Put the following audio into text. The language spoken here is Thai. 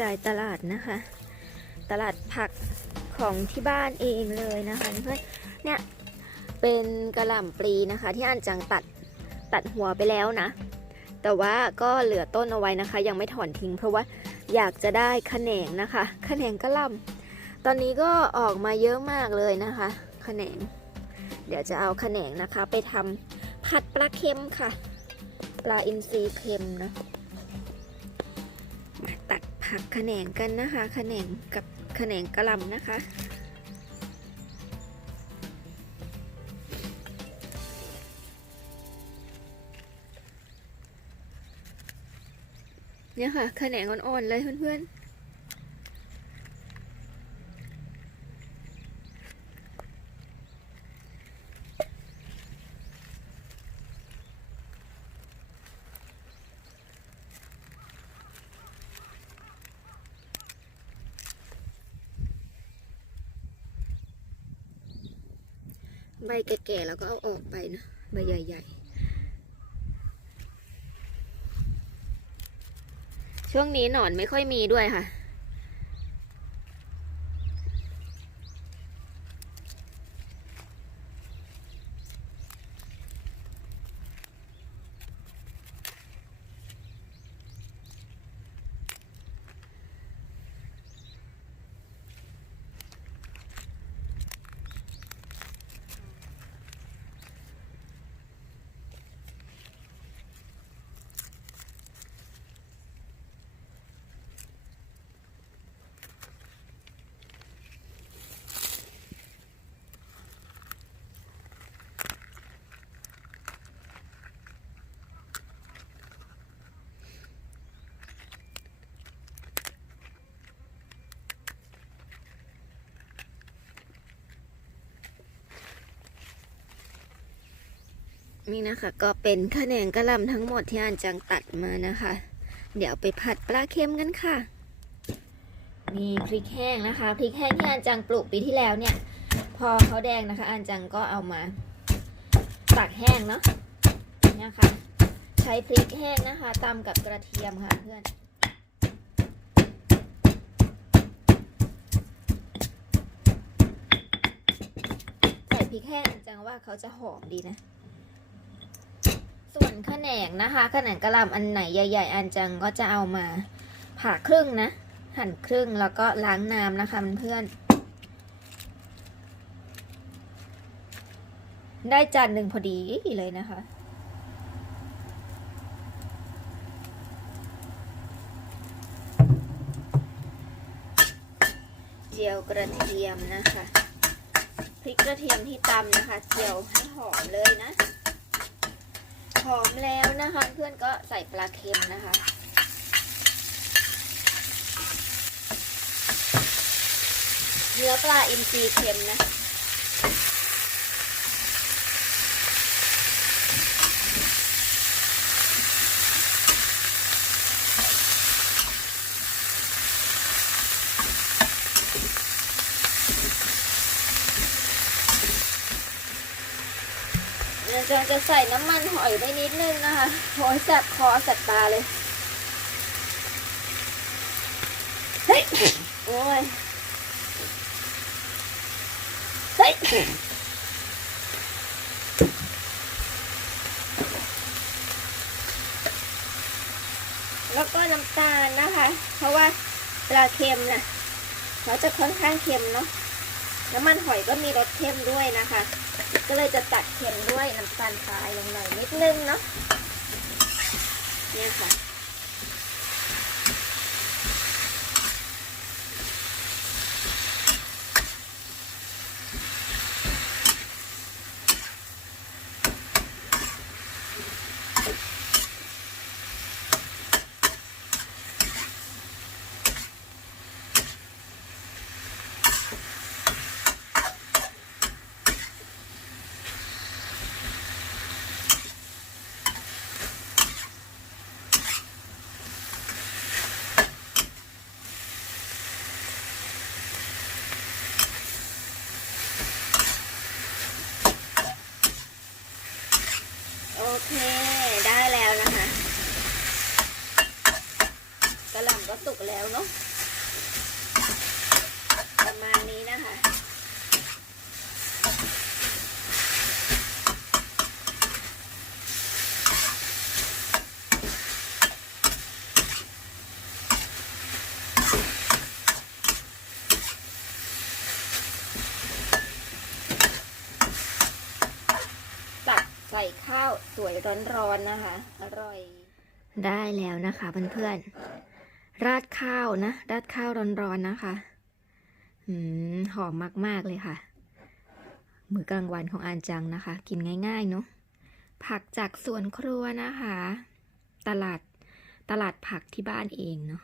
จ่ายตลาดนะคะ ตลาดผักของที่บ้านเองเลยนะคะเพื่อนเนี่ยเป็นกระหล่ำปลีนะคะ ที่อันจังตัดตัดหัวไปแล้วนะ แต่ว่าก็เหลือต้นเอาไว้นะคะ ยังไม่ถอนทิ้ง เพราะว่าอยากจะได้ขแขนงนะคะขแขนงกระหล่ำตอนนี้ก็ออกมาเยอะมากเลยนะคะขแขนง เดี๋ยวจะเอาขแขนงนะคะ ไปทำผัดปลาเค็มค่ะ ปลาอินทรีเค็มนะักขแขนงกันนะคะขแขนงกับขแขนงกระลำนะคะ เนี่ยค่ะขแขนงอ่อนๆเลยเพื่อนๆ ใบแก่ๆแล้วก็เอาออกไปนะ ใบใหญ่ ๆ ช่วงนี้หนอนไม่ค่อยมีด้วยค่ะ นี่นะคะก็เป็นขแขนงกระลำทั้งหมดที่อันจังตัดมานะคะ เดี๋ยวไปผัดปลาเค็มกันค่ะ มีพริกแห้งนะคะพริกแห้งที่อันจังปลูกปีที่แล้วเนี่ย พอเขาแดงนะคะอันจังก็เอามาตากแห้งเนาะนี่ค่ะใช้พริกแห้งนะคะตำกับกระเทียมค่ะเพื่อนใส่พริกแห้งอันจังว่าเขาจะหอมดีนะ ส่วนขแขนงนะคะขแขนงกระลำอันไหนใหญ่ ๆ อันจังก็จะเอามาผ่าครึ่งนะ หั่นครึ่งแล้วก็ล้างน้ำนะคะเพื่อน ได้จานหนึ่งพอดีเลยนะคะเจียวกระเทียมนะคะ พริกกระเทียมที่ตำนะคะ เจียวให้หอมเลยนะ หอมแล้วนะคะ เพื่อนก็ใส่ปลาเค็มนะคะ เนื้อปลาอินทรีเค็มนะ จะจะใส่น้ำมันหอยไปนิดนึงนะคะโอยแสบคอแสบตาเลยเฮ้ยโอ้ยเฮ้ยแล้วก็น้ำตาลนะคะ เพราะว่าปลาเค็มน่ะเขาจะค่อนข้างเค็มเนาะ น้ำมันหอยก็มีรสเค็มด้วยนะคะ ก็เลยจะตัดเค็มด้วยน้ำตาลทรายลงหน่อยนิดนึงเนาะเนี่ยค่ะาวสวยร้อนๆนะคะ อร่อย ได้แล้วนะคะเพื่อนๆ ราดข้าวนะ ราดข้าวร้อนๆนะคะ อืม หอมมากๆเลยค่ะ มื้อกลางวันของอานจังนะคะ กินง่ายๆเนาะ ผักจากสวนครัวนะคะ ตลาด ตลาดผักที่บ้านเองเนาะ